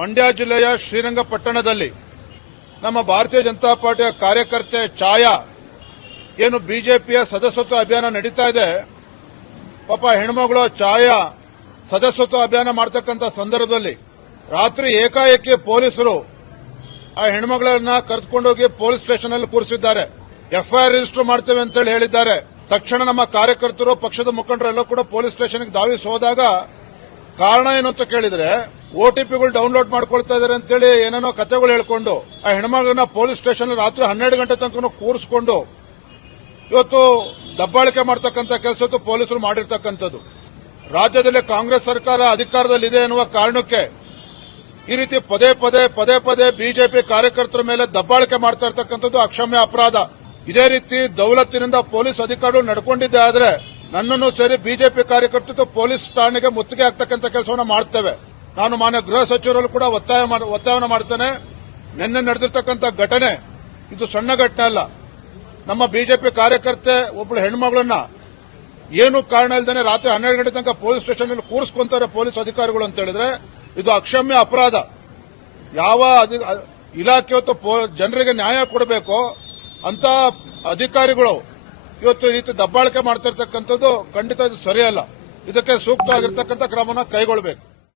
ಮಂಡ್ಯ ಜಿಲ್ಲೆಯ ಶ್ರೀರಂಗಪಟ್ಟಣದಲ್ಲಿ ನಮ್ಮ ಭಾರತೀಯ ಜನತಾ ಪಾರ್ಟಿಯ ಕಾರ್ಯಕರ್ತೆ ಛಾಯಾ ಏನು ಬಿಜೆಪಿಯ ಸದಸ್ಯತ್ವ ಅಭಿಯಾನ ನಡೀತಾ ಇದೆ. ಪಾಪ ಹೆಣ್ಮಗಳು ಛಾಯಾ ಸದಸ್ಯತ್ವ ಅಭಿಯಾನ ಮಾಡತಕ್ಕಂಥ ಸಂದರ್ಭದಲ್ಲಿ ರಾತ್ರಿ ಏಕಾಏಕಿ ಪೊಲೀಸರು ಆ ಹೆಣ್ಮಗಳನ್ನ ಕರೆದುಕೊಂಡೋಗಿ ಪೊಲೀಸ್ ಸ್ಟೇಷನ್ ಅಲ್ಲಿ ಕೂರಿಸಿದ್ದಾರೆ. ಎಫ್ಐಆರ್ ರಿಜಿಸ್ಟರ್ ಮಾಡ್ತೇವೆ ಅಂತೇಳಿ ಹೇಳಿದ್ದಾರೆ. ತಕ್ಷಣ ನಮ್ಮ ಕಾರ್ಯಕರ್ತರು, ಪಕ್ಷದ ಮುಖಂಡರು ಎಲ್ಲ ಕೂಡ ಪೊಲೀಸ್ ಸ್ಟೇಷನ್ಗೆ ಧಾವಿಸಿ ಹೋದಾಗ ಕಾರಣ ಏನು ಅಂತ ಕೇಳಿದ್ರೆ ಓಟಿಪಿಗಳು ಡೌನ್ಲೋಡ್ ಮಾಡ್ಕೊಳ್ತಾ ಇದಾರೆ ಅಂತೇಳಿ ಏನೇನೋ ಕಥೆಗಳು ಹೇಳ್ಕೊಂಡು ಆ ಹೆಣ್ಮಗಳನ್ನ ಪೊಲೀಸ್ ಸ್ಟೇಷನ್ ರಾತ್ರಿ 12 ಗಂಟೆ ತನಕ ಕೂರಿಸಿಕೊಂಡು ಇವತ್ತು ದಬ್ಬಾಳಿಕೆ ಮಾಡತಕ್ಕಂಥ ಕೆಲಸ ಪೊಲೀಸರು ಮಾಡಿರ್ತಕ್ಕಂಥದ್ದು. ರಾಜ್ಯದಲ್ಲಿ ಕಾಂಗ್ರೆಸ್ ಸರ್ಕಾರ ಅಧಿಕಾರದಲ್ಲಿದೆ ಎನ್ನುವ ಕಾರಣಕ್ಕೆ ಈ ರೀತಿ ಪದೇ ಪದೇ ಬಿಜೆಪಿ ಕಾರ್ಯಕರ್ತರ ಮೇಲೆ ದಬ್ಬಾಳಿಕೆ ಮಾಡ್ತಾ ಇರ್ತಕ್ಕಂಥದ್ದು ಅಕ್ಷಮ್ಯ ಅಪರಾಧ. ಇದೇ ರೀತಿ ದೌಲತ್ತಿನಿಂದ ಪೊಲೀಸ್ ಅಧಿಕಾರಿಗಳು ನಡ್ಕೊಂಡಿದ್ದೆ ಆದ್ರೆ ನನ್ನನ್ನು ಸೇರಿ ಬಿಜೆಪಿ ಕಾರ್ಯಕರ್ತರು ಪೊಲೀಸ್ ಠಾಣೆಗೆ ಮುತ್ತಿಗೆ ಹಾಕ್ತಕ್ಕಂಥ ಕೆಲಸವನ್ನು ಮಾಡ್ತೇವೆ. ನಾನು ಮಾನ್ಯ ಗೃಹ ಸಚಿವರಲ್ಲೂ ಕೂಡ ಒತ್ತಾಯವನ್ನು ಮಾಡ್ತೇನೆ. ನಿನ್ನೆ ನಡೆದಿರ್ತಕ್ಕಂಥ ಘಟನೆ ಇದು ಸಣ್ಣ ಘಟನೆ ಅಲ್ಲ. ನಮ್ಮ ಬಿಜೆಪಿ ಕಾರ್ಯಕರ್ತೆ ಒಬ್ಬಳು ಹೆಣ್ಮಗಳನ್ನ ಏನು ಕಾರಣ ಇಲ್ಲದೆ ರಾತ್ರಿ 12 ಗಂಟೆ ತನಕ ಪೊಲೀಸ್ ಸ್ಟೇಷನ್ ಅಲ್ಲಿ ಕೂರಿಸ್ಕೊಂತಾರೆ ಪೊಲೀಸ್ ಅಧಿಕಾರಿಗಳು ಅಂತ ಹೇಳಿದ್ರೆ ಇದು ಅಕ್ಷಮ್ಯ ಅಪರಾಧ. ಯಾವ ಇಲಾಖೆ ಇವತ್ತು ಜನರಿಗೆ ನ್ಯಾಯ ಕೊಡಬೇಕು ಅಂತ ಅಧಿಕಾರಿಗಳು ಇವತ್ತು ಈ ರೀತಿ ದಬ್ಬಾಳಿಕೆ ಮಾಡ್ತಿರ್ತಕ್ಕಂಥದ್ದು ಖಂಡಿತ ಇದು ಸರಿಯಲ್ಲ. ಇದಕ್ಕೆ ಸೂಕ್ತವಾಗಿರ್ತಕ್ಕಂಥ ಕ್ರಮವನ್ನು ಕೈಗೊಳ್ಳಬೇಕು.